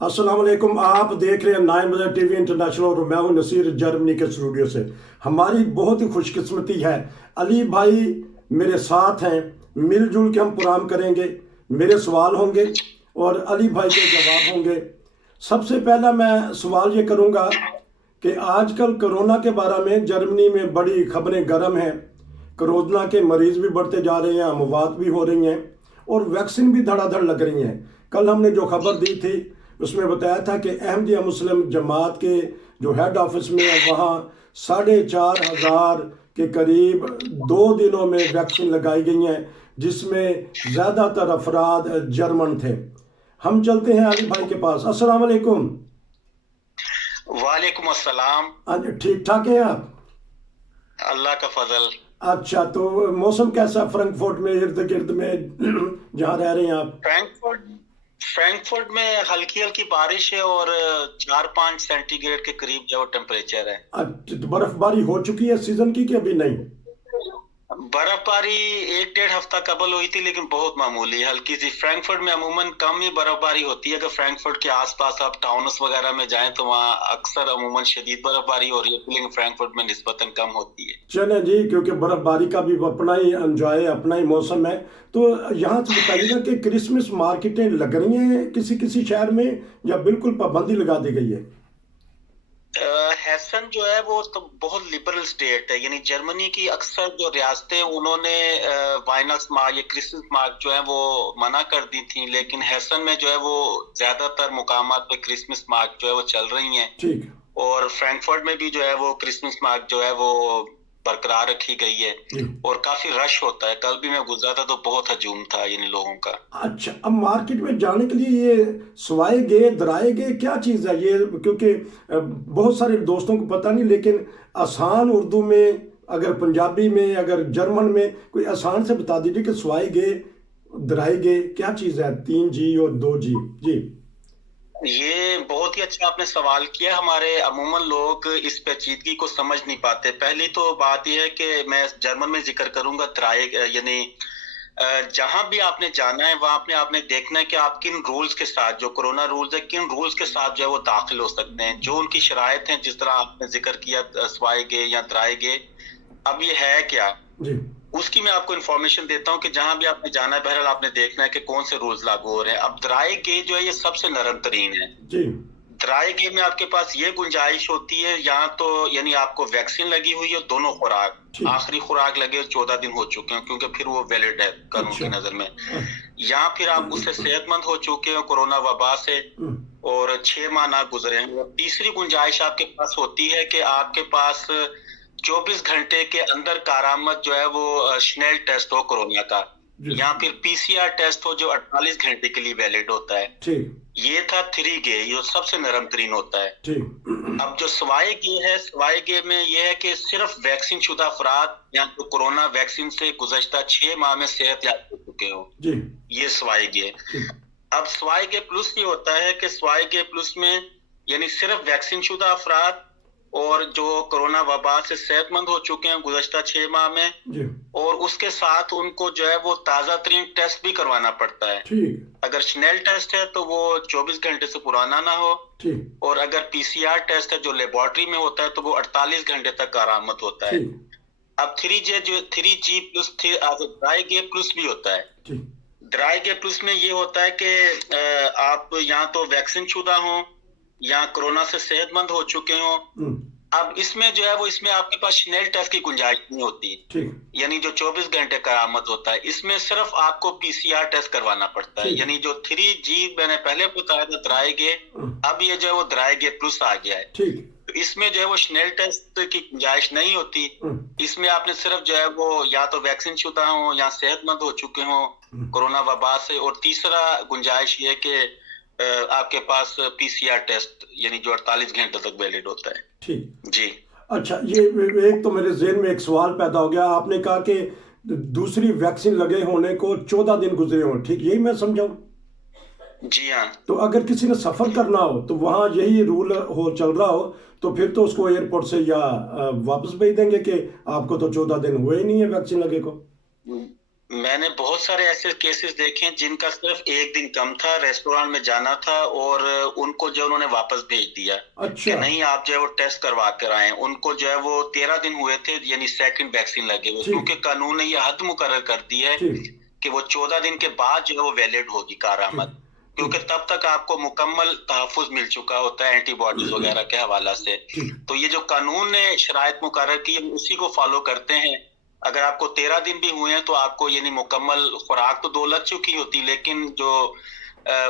अस्सलाम वालेकुम। आप देख रहे हैं 9 बजे टीवी इंटरनेशनल और मैं हूं नसीर जर्मनी के स्टूडियो से। हमारी बहुत ही खुशकिस्मती है, अली भाई मेरे साथ हैं। मिलजुल के हम प्रोग्राम करेंगे, मेरे सवाल होंगे और अली भाई के जवाब होंगे। सबसे पहला मैं सवाल ये करूंगा कि आजकल कोरोना के बारे में जर्मनी में बड़ी खबरें गर्म हैं। कोरोना के मरीज भी बढ़ते जा रहे हैं, अमवात भी हो रही हैं और वैक्सीन भी धड़ाधड़ लग रही हैं। कल हमने जो खबर दी थी उसमें बताया था कि अहमदिया मुस्लिम जमात के जो हेड ऑफिस में है वहाँ 4,500 के करीब 2 दिनों में वैक्सीन लगाई गई हैं, जिसमें ज़्यादातर अफराद जर्मन थे। हम चलते हैं अली भाई के पास। अस्सलाम वालेकुम। वालेकुम अस्सलाम। ठीक ठाक हैं आप? अल्लाह का फजल। अच्छा, तो मौसम कैसा फ्रैंकफर्ट में, इर्द गिर्द में जहाँ रह रहे हैं आप? फ्रैंकफर्ट फ्रैंकफर्ट में हल्की हल्की बारिश है और 4-5 सेंटीग्रेड के करीब जो टेम्परेचर है। अच्छा, तो बर्फबारी हो चुकी है सीजन की कि अभी नहीं? बर्फबारी 1-1.5 हफ्ता कबल हुई थी, लेकिन बहुत मामूली हल्की सी। फ्रैंकफर्ट में अमूमन कम ही बर्फबारी होती है। अगर फ्रैंकफर्ट के आसपास आप टाउन्स वगैरह में जाएं तो वहाँ अक्सर अमूमन शदीद बर्फबारी हो रही है, लेकिन फ्रैंकफर्ट में निस्बतन कम होती है। चले जी, क्योंकि बर्फबारी का भी अपना ही एंजॉय, अपना ही मौसम है। तो यहाँ से बताइएगा कि क्रिसमस मार्केटें लग रही हैं किसी किसी शहर में या बिल्कुल पाबंदी लगा दी गई है? हेसन जो है वो तो बहुत लिबरल स्टेट है, यानी जर्मनी की अक्सर जो रियासतें उन्होंने वाइनक्स मार्क या क्रिसमस मार्क जो है वो मना कर दी थी, लेकिन हेसन में जो है वो ज्यादातर मुकामात पे क्रिसमस मार्क जो है वो चल रही हैं। ठीक। और फ्रैंकफर्ट में भी जो है वो क्रिसमस मार्क जो है वो बरकरार रखी गई है जी। और काफी रश होता है। कल भी मैं गुजरा था तो बहुत हजूम था यानी लोगों का। अच्छा, अब मार्केट में जाने के लिए ये स्वाए गए दराए गए क्या चीज़ है ये? क्योंकि बहुत सारे दोस्तों को पता नहीं, लेकिन आसान उर्दू में, अगर पंजाबी में, अगर जर्मन में कोई आसान से बता दीजिए कि स्वाए गए दराए गए क्या चीज़ है? 3 जी और 2 जी। जी। ये बहुत ही अच्छा आपने सवाल किया। हमारे अमूमन लोग इस पेचीदगी को समझ नहीं पाते। पहली तो बात यह है कि मैं जर्मन में जिक्र करूंगा त्राए, यानी जहां भी आपने जाना है वहां आपने आपने देखना है कि आप किन रूल्स के साथ, जो कोरोना रूल्स है, किन रूल्स के साथ जो है वो दाखिल हो सकते हैं, जो उनकी शराइत हैं। जिस तरह आपने जिक्र किया स्वाए गए या त्राए गए, अब ये है क्या, जी। उसकी मैं आपको इन्फॉर्मेशन देता हूँ कि जहां भी आपने जाना है बहरहाल आपने देखना है कि कौन से रूल्स लागू हो रहे हैं। अब द्राए गे जो है ये सबसे नरम तरीन है। जी। द्राए गे में आपके पास ये गुंजाइश होती है, यहाँ तो यानी आपको वैक्सीन लगी हुई है, दोनों खुराक, ठीक। आखिरी खुराक लगे 14 दिन हो चुके हैं, क्योंकि फिर वो वैलिड है कानून अच्छा। की नजर में। या फिर आप उससे सेहतमंद हो चुके हो कोरोना वबा से और 6 माह ना गुजरे हैं। तीसरी गुंजाइश आपके पास होती है कि आपके पास 24 घंटे के अंदर कारामद जो है वो स्नेल टेस्ट हो कोरोना का, या फिर पीसीआर टेस्ट हो जो 48 घंटे के लिए वैलिड होता है। ठीक। ये था 3G, ये सबसे नरम तरीन होता है। ठीक। अब जो स्वाई गे है, स्वाई गे में ये है कि सिर्फ वैक्सीन शुदा अफराद या तो कोरोना वैक्सीन से गुज़श्ता 6 माह में सेहतयाब हो चुके हो, जी। ये स्वाई गे। अब स्वाई गे प्लस ये होता है कि स्वाई गे प्लस में यानी सिर्फ वैक्सीन शुदा अफराद और जो कोरोना वबा से सेहतमंद हो चुके हैं गुज़श्ता 6 माह में, जी। और उसके साथ उनको जो है वो ताज़ा तरीन टेस्ट भी करवाना पड़ता है। ठीक। अगर स्नेल टेस्ट है तो वो 24 घंटे से पुराना ना हो, ठीक। और अगर पीसीआर टेस्ट है जो लेबोरेटरी में होता है तो वो 48 घंटे तक कारामद होता है। ठीक। अब 3G प्लस ड्राई गे प्लस भी होता है। ठीक। ड्राई गे प्लस में ये होता है कि आप या तो वैक्सीन शुदा हो या कोरोना से सेहतमंद हो चुके हो। अब इसमें जो है वो इसमें आपके पास स्नेल टेस्ट की गुंजाइश नहीं होती, यानी जो 24 घंटे करामत होता है, इसमें सिर्फ आपको पीसीआर टेस्ट करवाना पड़ता है। यानी जो 3G मैंने पहले बताया था द्राए गे, अब ये जो है वो द्राए गे प्लस आ गया है। तो इसमें जो है वो स्नेल टेस्ट की गुंजाइश नहीं होती। इसमें आपने सिर्फ जो है वो या तो वैक्सीन शुदा हो या सेहतमंद हो चुके हो कोरोना वबा से, और तीसरा गुंजाइश ये कि आपके पास पीसीआर टेस्ट यानी जो 48 घंटे तक वैलिड होता है। ठीक जी। अच्छा, ये एक तो मेरे जहन में एक सवाल पैदा हो गया। आपने कहा कि दूसरी वैक्सीन लगे होने को 14 दिन गुजरे हों, ठीक यही मैं समझाऊं? जी हाँ। तो अगर किसी ने सफर करना हो तो वहाँ यही रूल हो चल रहा हो तो फिर तो उसको एयरपोर्ट से या वापस भेज देंगे कि आपको तो 14 दिन हुए ही नहीं है वैक्सीन लगे को। मैंने बहुत सारे ऐसे केसेस देखे हैं जिनका सिर्फ एक दिन कम था, रेस्टोरेंट में जाना था और उनको जो उन्होंने वापस भेज दिया कि अच्छा। नहीं आप जो है वो टेस्ट करवा कर आए। उनको जो है वो 13 दिन हुए थे, यानी सेकंड वैक्सीन लगे हुए, ठीक क्योंकि कानून ने ये हद मुकर्रर कर दी है ठीक कि वो 14 दिन के बाद जो है वो वैलिड होगी ठीक कारामद, क्योंकि ठीक तब तक आपको मुकम्मल तहफ़्फ़ुज़ मिल चुका होता है एंटीबॉडीज वगैरह के हवाला से। ठीक तो ये जो कानून ने शराइत मुकर्रर की है, उसी को फॉलो करते हैं। अगर आपको 13 दिन भी हुए हैं तो आपको यानी मुकम्मल खुराक तो 2 लग चुकी होती, लेकिन जो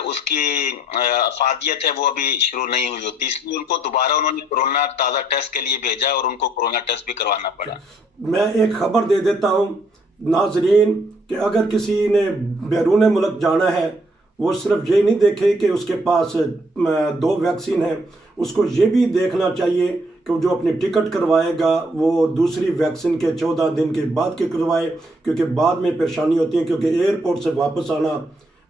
उसकी अफादियत है वो अभी शुरू नहीं हुई होती, इसलिए उनको दोबारा उन्होंने कोरोना ताज़ा टेस्ट के लिए भेजा और उनको कोरोना टेस्ट भी करवाना पड़ा। मैं एक खबर दे देता हूँ नाजरीन कि अगर किसी ने बैरून मुल्क जाना है, वो सिर्फ ये नहीं देखे कि उसके पास 2 वैक्सीन है, उसको ये भी देखना चाहिए कि जो अपनी टिकट करवाएगा वो दूसरी वैक्सीन के 14 दिन के बाद के करवाए, क्योंकि बाद में परेशानी होती है, क्योंकि एयरपोर्ट से वापस आना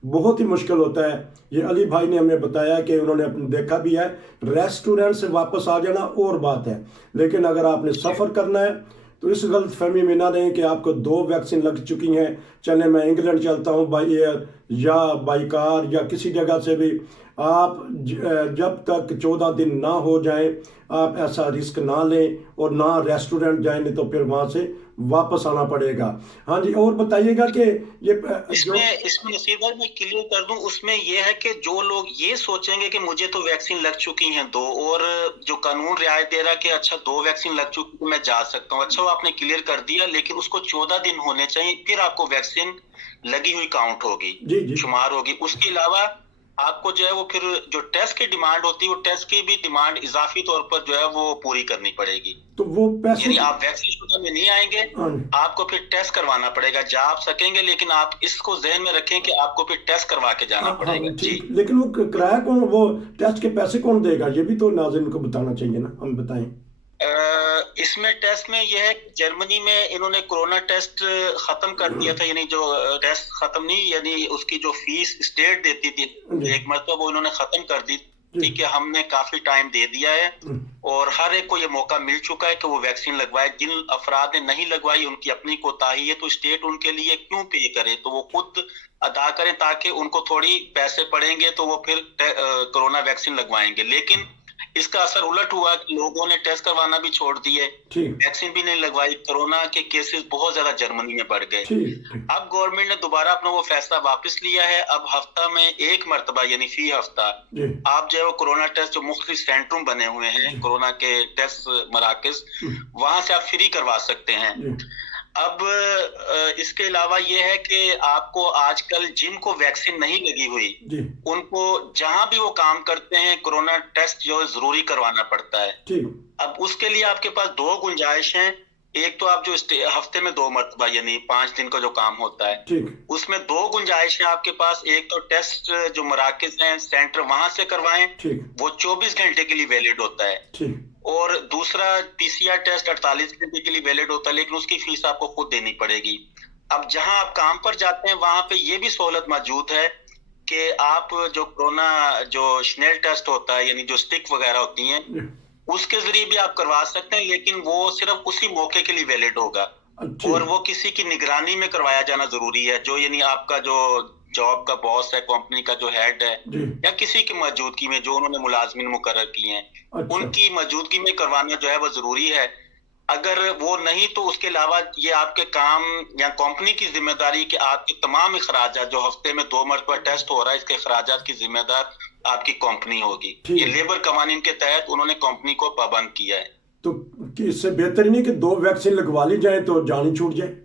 बहुत ही मुश्किल होता है। ये अली भाई ने हमें बताया कि उन्होंने अपने देखा भी है। रेस्टोरेंट से वापस आ जाना और बात है, लेकिन अगर आपने सफ़र करना है तो इस गलत फहमी में ना रहें कि आपको 2 वैक्सीन लग चुकी हैं, चले मैं इंग्लैंड चलता हूँ बाई एयर या बाई कार या किसी जगह से भी। आप जब तक 14 दिन ना हो जाएं आप ऐसा रिस्क ना लें और ना रेस्टोरेंट जाएं, नहीं तो फिर वहाँ से वापस आना पड़ेगा। हाँ जी, और बताइएगा कि ये इसमें नसीब भाई मैं क्लियर कर दूं, उसमें ये है कि जो लोग ये सोचेंगे कि मुझे तो वैक्सीन लग चुकी हैं 2, और जो कानून रियायत दे रहा है कि अच्छा 2 वैक्सीन लग चुकी तो मैं जा सकता हूँ, अच्छा वो आपने क्लियर कर दिया, लेकिन उसको 14 दिन होने चाहिए, फिर आपको वैक्सीन लगी हुई काउंट होगी, जी जी शुमार होगी। उसके अलावा आपको जो है वो फिर जो टेस्ट की डिमांड होती है, वो टेस्ट की भी डिमांड इजाफी तौर पर जो है वो पूरी करनी पड़ेगी। तो वो पैसे यानी आप वैक्सीन शुदा में नहीं आएंगे, हाँ आपको फिर टेस्ट करवाना पड़ेगा। जा आप सकेंगे, लेकिन आप इसको जहन में रखें कि आपको फिर टेस्ट करवा के जाना हाँ पड़ेगा। जी, ठीक, लेकिन वो किराया कौन, वो टेस्ट के पैसे कौन देगा, ये भी तो नाज़रीन को बताना चाहिए ना, हम बताएं। इसमें टेस्ट में यह है कि जर्मनी में इन्होंने कोरोना टेस्ट खत्म कर दिया था, यानी जो टेस्ट खत्म नहीं, यानी उसकी जो फीस स्टेट देती थी जी एक मरतबा वो इन्होंने खत्म कर दी। जी ठीक है, हमने काफी टाइम दे दिया है और हर एक को ये मौका मिल चुका है कि वो वैक्सीन लगवाए। जिन अफराद ने नहीं लगवाई उनकी अपनी कोताही है, तो स्टेट उनके लिए क्यों पे करे, तो वो खुद अदा करें, ताकि उनको थोड़ी पैसे पड़ेंगे तो वो फिर कोरोना वैक्सीन लगवाएंगे। लेकिन इसका असर उलट हुआ कि लोगों ने टेस्ट करवाना भी छोड़ दिए, ठीक वैक्सीन भी नहीं लगवाई, कोरोना के केसेस बहुत ज्यादा जर्मनी में बढ़ गए। ठीक अब गवर्नमेंट ने दोबारा अपना वो फैसला वापस लिया है। अब हफ्ता में 1 मरतबा यानी फी हफ्ता जी आप जो है वो कोरोना टेस्ट, जो मुख्तलिफ सेंटरों बने हुए हैं कोरोना के टेस्ट मराकज, वहां से आप फ्री करवा सकते हैं। जी अब इसके अलावा ये है कि आपको आजकल जिनको वैक्सीन नहीं लगी हुई जी उनको जहां भी वो काम करते हैं कोरोना टेस्ट जो है जरूरी करवाना पड़ता है। ठीक अब उसके लिए आपके पास 2 गुंजाइश हैं। एक तो आप जो हफ्ते में 2 मरतबा यानी 5 दिन का जो काम होता है, ठीक उसमें 2 गुंजाइश है आपके पास। एक तो टेस्ट जो मराकज हैं सेंटर वहां से करवाएं, ठीक वो 24 घंटे के लिए वैलिड होता है, ठीक और दूसरा पीसीआर टेस्ट 48 घंटे के लिए वैलिड होता है, लेकिन उसकी फीस आपको खुद देनी पड़ेगी। अब जहां आप काम पर जाते हैं वहां पे ये भी सहूलत मौजूद है कि आप जो कोरोना जो स्नेल टेस्ट होता है, यानी जो स्टिक वगैरह होती हैं, जी, उसके जरिए भी आप करवा सकते हैं, लेकिन वो सिर्फ उसी मौके के लिए वैलिड होगा अच्छी और वो किसी की निगरानी में करवाया जाना जरूरी है, जो यानी आपका जो जॉब का बॉस है, कंपनी का जो हेड है, जी या किसी की मौजूदगी में जो उन्होंने मुलाजमिन मुकर्रर किए हैं, अच्छा उनकी मौजूदगी में करवाना जो है वो जरूरी है। अगर वो नहीं तो उसके अलावा ये आपके काम या कंपनी की जिम्मेदारी कि आपके तमाम अखराजात, जो हफ्ते में 2 मरतबा टेस्ट हो रहा है, इसके अखराजात की जिम्मेदार आपकी कंपनी होगी। ठीक ये है। लेबर कवानीन के तहत उन्होंने कंपनी को पाबंद किया है। तो कि इससे बेहतर ही नहीं कि 2 वैक्सीन लगवा ली जाए तो जान ही छूट जाए।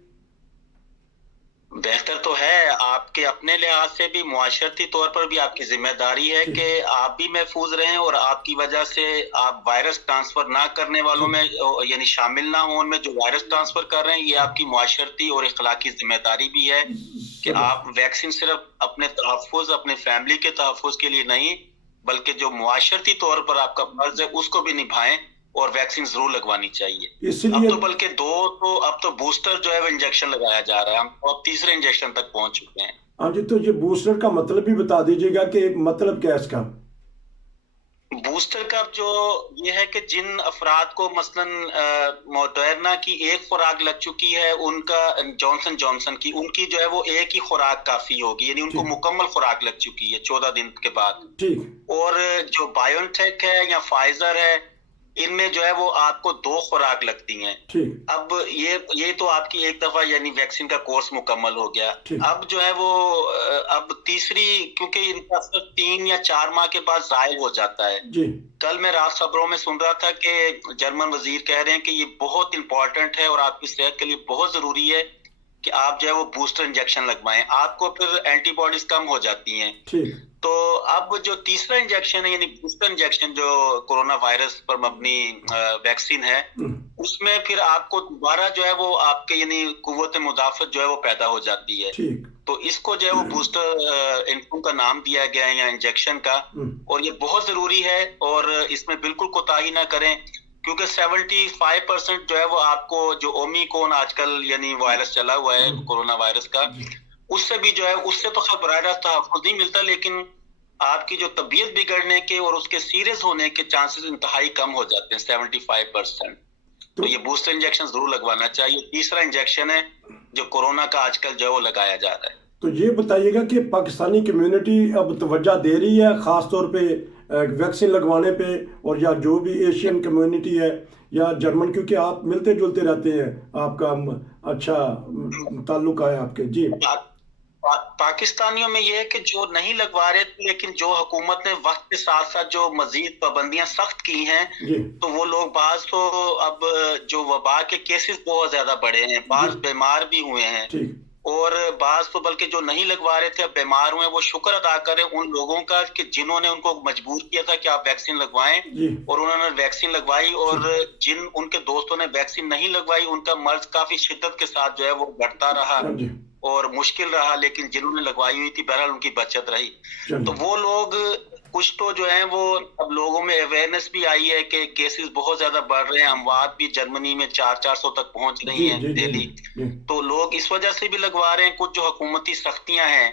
बेहतर तो है, आपके अपने लिहाज से भी, मुआशरती तौर पर भी आपकी जिम्मेदारी है ठीक। कि आप भी महफूज रहें और आपकी वजह से आप वायरस ट्रांसफर ना करने वालों में यानी शामिल ना हो उनमें जो वायरस ट्रांसफर कर रहे हैं। ये आपकी मुआशरती और इखलाकी जिम्मेदारी भी है कि आप वैक्सीन सिर्फ अपने तहफ़्फ़ुज़, अपने फैमिली के तहफ़्फ़ुज़ के लिए नहीं, बल्कि जो मुआशरती तौर पर आपका फर्ज है उसको भी निभाएं और वैक्सीन जरूर लगवानी चाहिए। अब इसलिए तो बल्कि अब तो बूस्टर जो है वो इंजेक्शन लगाया जा रहा है, हम तो अब 3रे इंजेक्शन तक पहुंच चुके हैं। हाँ जी, तो ये बूस्टर का मतलब भी बता दीजिएगा कि मतलब क्या है इसका। बूस्टर का जो ये है कि जिन अफराद को मसलन मॉडर्ना की एक खुराक लग चुकी है, उनका जॉनसन जॉनसन की उनकी जो है वो एक ही खुराक काफी होगी, यानी उनको मुकम्मल खुराक लग चुकी है 14 दिन के बाद। ठीक। और जो बायोनटेक है या फाइजर है, इनमें जो है वो आपको 2 खुराक लगती हैं। ठीक। अब ये तो आपकी एक दफा यानी वैक्सीन का कोर्स मुकम्मल हो गया। अब जो है वो अब तीसरी, क्योंकि इनका सिर्फ 3 या 4 माह के बाद जायद हो जाता है जी। कल मैं रात खबरों में सुन रहा था कि जर्मन वजीर कह रहे हैं कि ये बहुत इंपॉर्टेंट है और आपकी सेहत के लिए बहुत जरूरी है कि आप जो है वो बूस्टर इंजेक्शन लगवाएं, आपको फिर एंटीबॉडीज कम हो जाती हैं। ठीक। तो अब जो तीसरा इंजेक्शन है यानी बूस्टर इंजेक्शन जो कोरोना वायरस पर मबनी वैक्सीन है, उसमें फिर आपको दोबारा जो है वो आपके यानी कुव्वत मुदाफत जो है वो पैदा हो जाती है। ठीक। तो इसको जो है वो बूस्टर इनको का नाम दिया गया है या इंजेक्शन का, और ये बहुत जरूरी है और इसमें बिल्कुल कोताही ना करें, क्योंकि 75% जो है वो आपको जो ओमिक्रॉन आजकल यानी वायरस चला हुआ है कोरोना वायरस का, उससे भी जो है उससे तो सब बराह रास्त तहफ़्फ़ुज़ नहीं मिलता, लेकिन आपकी जो तबीयत बिगड़ने के और उसके सीरियस होने के चांसेस इंतहाई कम हो जाते हैं 75%। तो ये बूस्टर इंजेक्शन जरूर लगवाना चाहिए। तीसरा इंजेक्शन है जो कोरोना का आजकल जो है वो लगाया जा रहा है। तो ये बताइएगा कि पाकिस्तानी कम्युनिटी अब तवज्जो दे रही है खास तौर पे वैक्सीन लगवाने पे, और या जो भी एशियन कम्युनिटी है या जर्मन, क्योंकि आप मिलते जुलते रहते हैं, आपका अच्छा ताल्लुक है आपके। जी। पाकिस्तानियों में यह है कि जो नहीं लगवा रहे थे, लेकिन जो हुकूमत ने वक्त के साथ साथ जो मजीद पाबंदियां सख्त की हैं, तो वो लोग बाज तो अब जो वबा के केसेस बहुत ज्यादा बढ़े हैं, बाज बीमार भी हुए हैं, और बाज तो बल्कि जो नहीं लगवा रहे थे अब बीमार हुए। वो शुक्र अदा करें उन लोगों का कि जिन्होंने उनको मजबूर किया था कि आप वैक्सीन लगवाएं, और उन्होंने वैक्सीन लगवाई, और जिन उनके दोस्तों ने वैक्सीन नहीं लगवाई उनका मर्ज काफी शिद्दत के साथ जो है वो बढ़ता रहा और मुश्किल रहा, लेकिन जिन्होंने लगवाई हुई थी बहरहाल उनकी बचत रही। तो वो लोग कुछ तो जो है वो अब लोगों में अवेयरनेस भी आई है कि केसेस बहुत ज्यादा बढ़ रहे हैं, अमवात भी जर्मनी में 400 तक पहुंच रही हैं डेली, तो लोग इस वजह से भी लगवा रहे हैं। कुछ जो हुकूमती सख्तियां हैं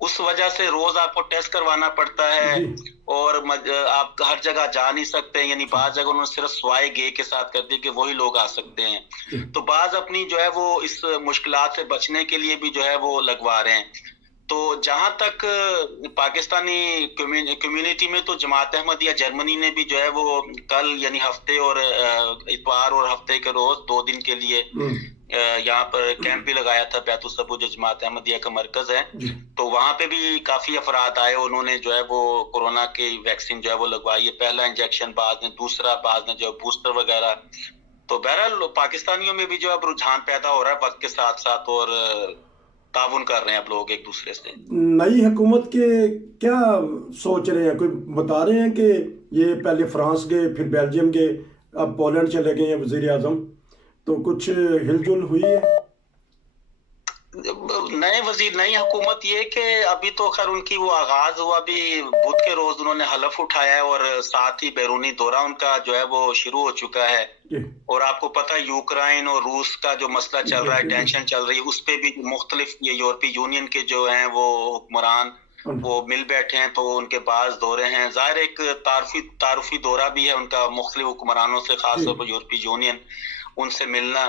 उस वजह से रोज आपको टेस्ट करवाना पड़ता है, और आप हर जगह जा नहीं सकते, यानी बाज जगह उन्होंने सिर्फ स्वाए गे के साथ कर दिया कि वही लोग आ सकते हैं। तो बाज अपनी जो है वो इस मुश्किलात से बचने के लिए भी जो है वो लगवा रहे हैं। तो जहां तक पाकिस्तानी कम्युनिटी में, तो जमात अहमदिया जर्मनी ने भी जो है वो कल यानी हफ्ते और इतवार और हफ्ते के रोज 2 दिन के लिए यहाँ पर कैंप भी लगाया था बैतुल जो जमात अहमदिया का मरकज है। तो वहां पे भी काफी अफराद आए, उन्होंने जो है वो कोरोना की वैक्सीन जो है वो लगवाई है, पहला इंजेक्शन, बाद में दूसरा, बाद में जो बूस्टर वगैरह। तो बहरहाल पाकिस्तानियों में भी जो अब रुझान पैदा हो रहा है वक्त के साथ साथ, और ताउन कर रहे हैं अब लोग एक दूसरे से। नई हुकूमत के क्या सोच रहे हैं, कोई बता रहे हैं कि ये पहले फ्रांस गए, फिर बेल्जियम गए, अब पोलैंड चले गए हैं वजीर आजम, तो कुछ हिलजुल हुई है? नए वजीर, नई हुकूमत ये कि अभी तो खैर उनकी वो आगाज हुआ, अभी बुध के रोज उन्होंने हलफ उठाया है, और साथ ही बैरूनी दौरा उनका जो है वो शुरू हो चुका है। और आपको पता है यूक्रेन और रूस का जो मसला चल रहा है, टेंशन चल रही है, उस पे भी मुख्तलिफ ये यूरोपीय यूनियन के जो हैं वो हुक्मरान वो मिल बैठे हैं, तो उनके बाज दौरे हैं। जाहिर एक तारुफी दौरा भी है उनका मुख्तलिफ हुक्मरानों से, खासतौर पर यूरोपीय यूनियन उनसे मिलना।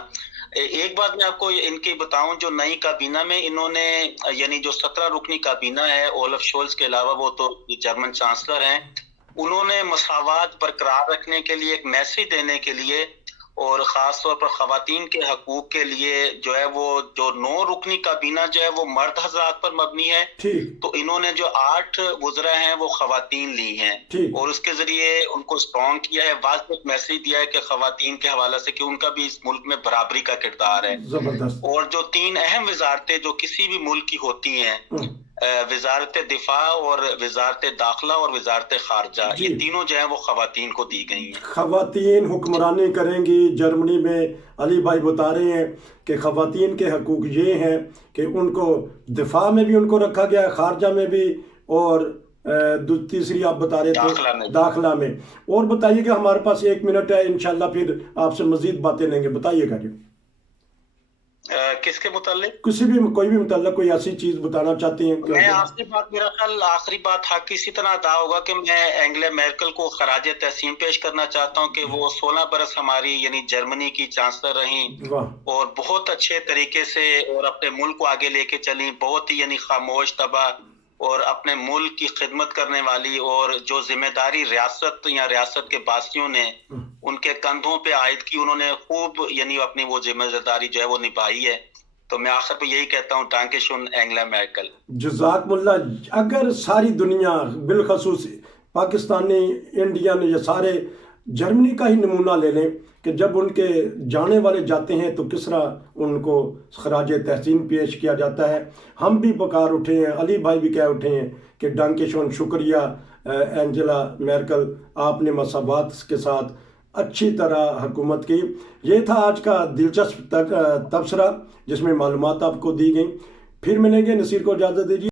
एक बात मैं आपको इनकी बताऊं, जो नई काबीना में इन्होंने यानी जो 17 रुकनी काबीना है, ओलफ शोल्स के अलावा वो तो जर्मन चांसलर हैं, उन्होंने मसावात बरकरार रखने के लिए, एक मैसेज देने के लिए, और खास तौर पर खवातीन के हकूक के लिए जो है वो जो 9 रुकनी काबीना जो है वो मर्द हजरात पर मबनी है, तो इन्होंने जो 8 वज़रा हैं वो खवातीन ली हैं, और उसके जरिए उनको स्ट्रॉन्ग किया है, वाज़ेह मैसेज दिया है कि खवातीन के हवाले से कि उनका भी इस मुल्क में बराबरी का किरदार है। और जो 3 अहम वजारतें जो किसी भी मुल्क की होती हैं, वजारत दिफा और वजारत दाखिला और वजारत खारजा, ये तीनों जो है वो खवातीन को दी गई हैं। खवातीन हुक्मरानी करेंगी जर्मनी में। अली भाई बता रहे हैं कि खवातीन के हकूक ये हैं कि उनको दिफा में भी उनको रखा गया है, खारजा में भी, और तीसरी आप बता रहे थे दाखिला में। और बताइएगा, हमारे पास 1 मिनट है, इंशाल्लाह फिर आपसे मजीद बातें लेंगे, बताइएगा जी। किसके मुतालिक? किसी भी कोई भी मतलब कोई ऐसी चीज बताना चाहती हैं मैं आखिरी बात, मेरा ख्याल आखिरी बात हक इसी तरह अदा होगा कि मैं एंगेला मेर्केल को खराज तहसीन पेश करना चाहता हूं कि वो 16 बरस हमारी यानी जर्मनी की चांसलर रहीं और बहुत अच्छे तरीके से और अपने मुल्क को आगे लेके चली, बहुत ही यानी खामोश तबा और अपने मुल्क की खिदमत करने वाली, और जो जिम्मेदारी रियासत या रियासत के बासियों ने उनके कंधों पे आयद की, उन्होंने खूब यानी अपनी वो जिम्मेदारी जो है वो निभाई है। तो मैं आखिर पे यही कहता हूँ, टांके शुन एंगेला मेर्केल। जज़ाकमुल्लाह। अगर सारी दुनिया बिलखसूस पाकिस्तानी, इंडियन, ये सारे जर्मनी का ही नमूना ले लें कि जब उनके जाने वाले जाते हैं तो किस तरह उनको खराज तहसीन पेश किया जाता है। हम भी पुकार उठे हैं, अली भाई भी कह उठे हैं कि डांकेशोन, शुक्रिया एंजेला मेर्केल, आपने मसावात के साथ अच्छी तरह हुकूमत की। ये था आज का दिलचस्प तबसरा जिसमें मालूमात आपको दी गई। फिर मिलेंगे, नसीर को इजाज़त दीजिए।